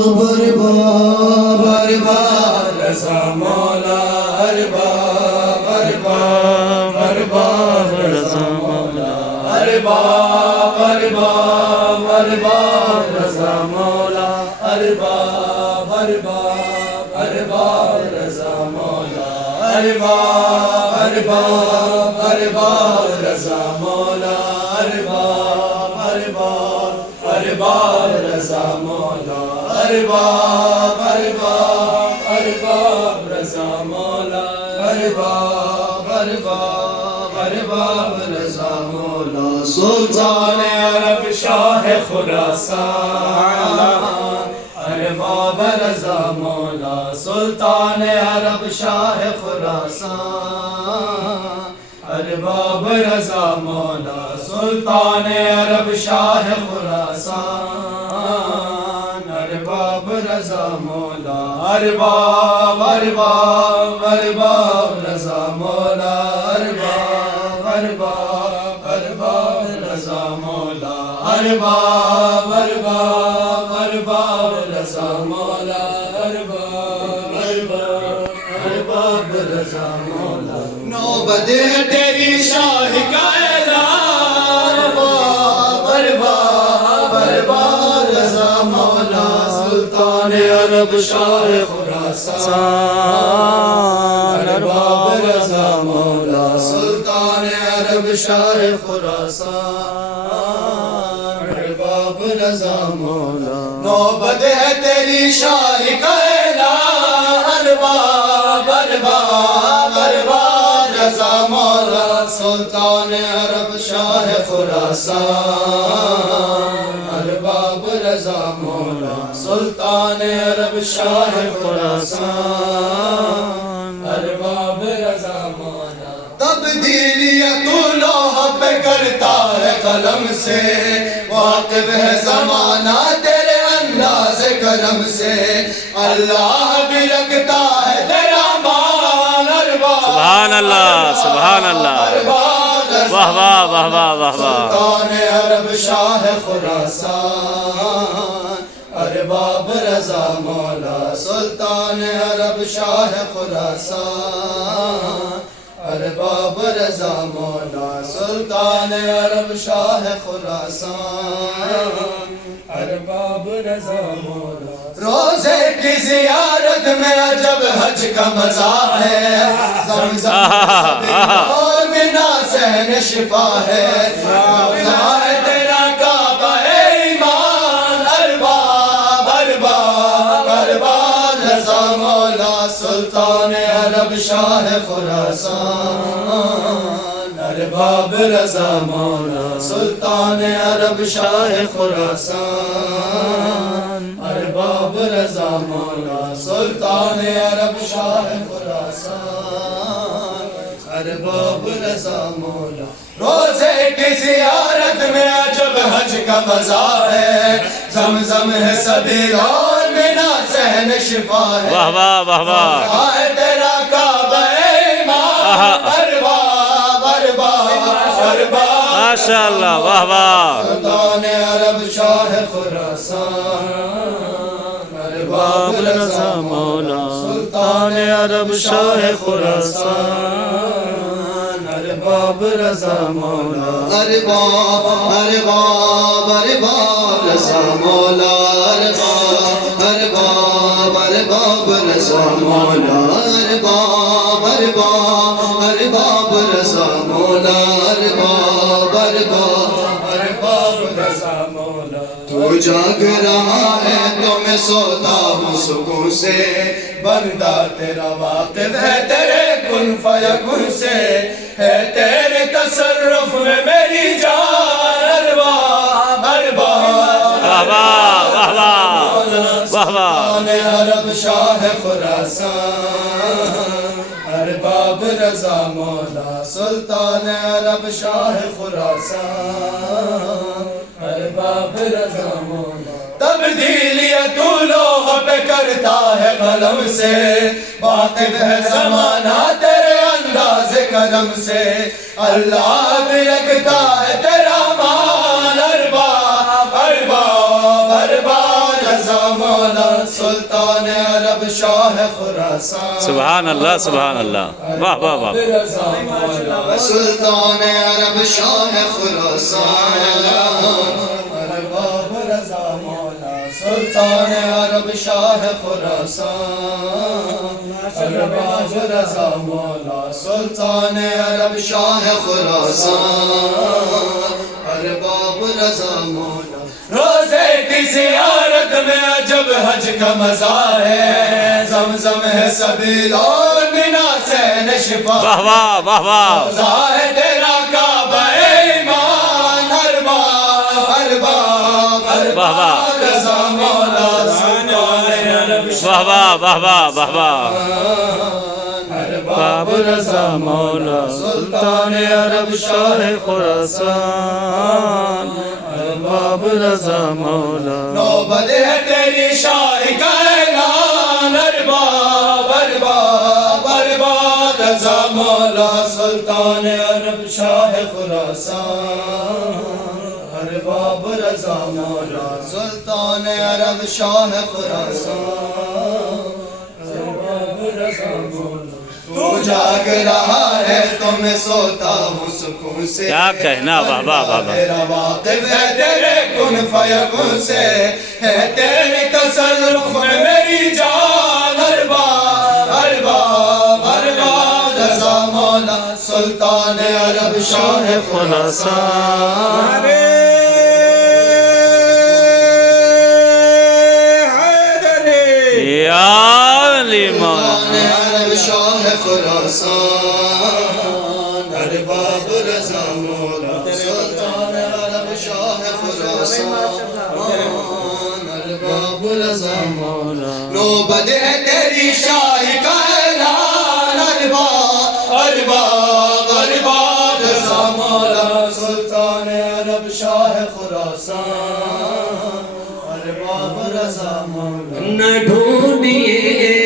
ارباب ارباب رضا مولا ارباب ارباب ارباب رضا مولا ارباب ارباب ارباب رضا مولا ارباب ارباب ارباب رضا مولا ارباب ارباب ارباب رضا مولا ارباب ارباب ارباب رضا مولا ارباب ارباب ارباب رضا مولا ارباب ارباب ارباب رضا مولا سلطان عرب شاہ خراسان ارباب رضا مولا سلطان عرب شاہ خراسان ارباب رضا مولا سلطان عرب شاہ خراسان ارباب رضا مولا ارباب ارباب ارباب رضا مولا ارباب ارباب ارباب رضا مولا ارباب ارباب ارباب رضا مولا ارباب ارباب ارباب رضا مولا نوبت ہے تیری شاہ کا اعلان ارباب ارباب ارباب رضا مولا سلطان عرب شاہ خراسان ارباب رضا مولا سلطان عرب شاہ خراسان ارباب رضا مولا نوبت ہے تیری شاہ کا اعلان ارباب ارباب ارباب رضا مولا سلطان عرب شاہ خراسان ارباب رضا مولا سلطان عرب شاہ خراسان ارباب رضا مولا تبدیلیت لوح پہ کرتا ہے قلم سے واقف ہے زمانہ تیرے انداز کرم سے اللہ بھی رکھتا ہے تیرا مان ارباب سبحان اللہ سبحان اللہ واہ واہ واہ واہ واہ سلطان عرب شاہ خراسان ارباب رضا مولا سلطان عرب شاہ خراسان ارباب رضا مولا سلطان عرب شاہ خراسان ارباب رضا مولا روزے کی زیارت میں عجب حج کا مزہ ہے زمزم اور بنا سہن شفا ہے تیرا کعبہ ایمان ارباب ارباب ارباب رضا مولا سلطان عرب شاہ خراسان ارباب رضا مولا سلطان عرب شاہ خراسان ارباب رضا مولا سلطان عرب شاہ خراسان ارباب رضا مولا روزے کی زیارت میں عجب حج کا مزہ ہے زمزم ہے سبھی اور بنا سہن شفا ہے واہ واہ واہ واہ تیرا کعبہ ایمان ارباب ارباب ارباب ماشاء اللہ واہ واہ سلطان عرب شاہ خراسان ارباب رضا مولا سلطان عرب شاہ خراسان ارباب رضا مولا ارباب ارباب ارباب رضا مولا ارباب ارباب ارباب رضا مولا ارباب ارباب ارباب رضا مولا ارباب ارباب ارباب رضا مولا تو جاگ رہا ہے تو میں سوتا ہوں سکون سے بندہ تیرا واقف ہے تیرے کن فیکن سے ہے تیرے تصرف میں میری جان ارباب ارباب سلطان عرب شاہ خراسان ارباب رضا مولا سلطان عرب شاہ خراسان ارباب رضا مولا تبدیلیت لوح پہ کرتا ہے قلم سے واقف ہے زمانہ تیرے انداز کرم سے اللہ بھی رکھتا ہے تیرا مان ارباب ارباب ارباب رضا مولا مولا سلطان عرب شاہ خراسان سبحان اللہ سبحان اللہ واہ واہ واہ رضا مولا سلطان عرب شاہ خراسان ارباب رضا مولا سلطان عرب شاہ خراسان ارباب رضا مولا سلطان عرب شاہ خراسان ارباب رضا مولا روزے کی زیارت میں عجب حج کا مزہ ہے زمزم ہے سبیل اور بنا سے نشفا واہ واہ واہ واہ روزہ ہے تیرا کعبہ ایمان ارباب ارباب ارباب رضا مولا سلطان عرب واہ واہ واہ واہ واہ واہ ارباب رضا مولا سلطان عرب شاہ خراسان ارباب رضا مولا نوبت ہے تیری شاہی کا اعلان ارباب ارباب ارباب رضا مولا سلطان عرب شاہ خراسان ارباب رضا مولا سلطان عرب شاہ خراسان ارباب رضا مولا تو جاگ رہا ہے تو میں سوتا ہوں سکون سے کیا کہنا واہ واہ واہ واہ تیرا واقف ہے تیرے کن فیکن سے ہے تیرے تصرف میں میری جان ارباب ارباب ارباب رضا مولا سلطان عرب شاہ خراسان یا علی مولا عرب شاہ خراسان ارباب رضا مولا سلطان عرب شاہ خراسان ارباب رضا مولا نوبت ہے تیری شاہی کا اعلان ارباب ارباب ارباب رضا مولا سلطان عرب شاہ خراسان ارباب رضا مولا نہ ڈھونڈیے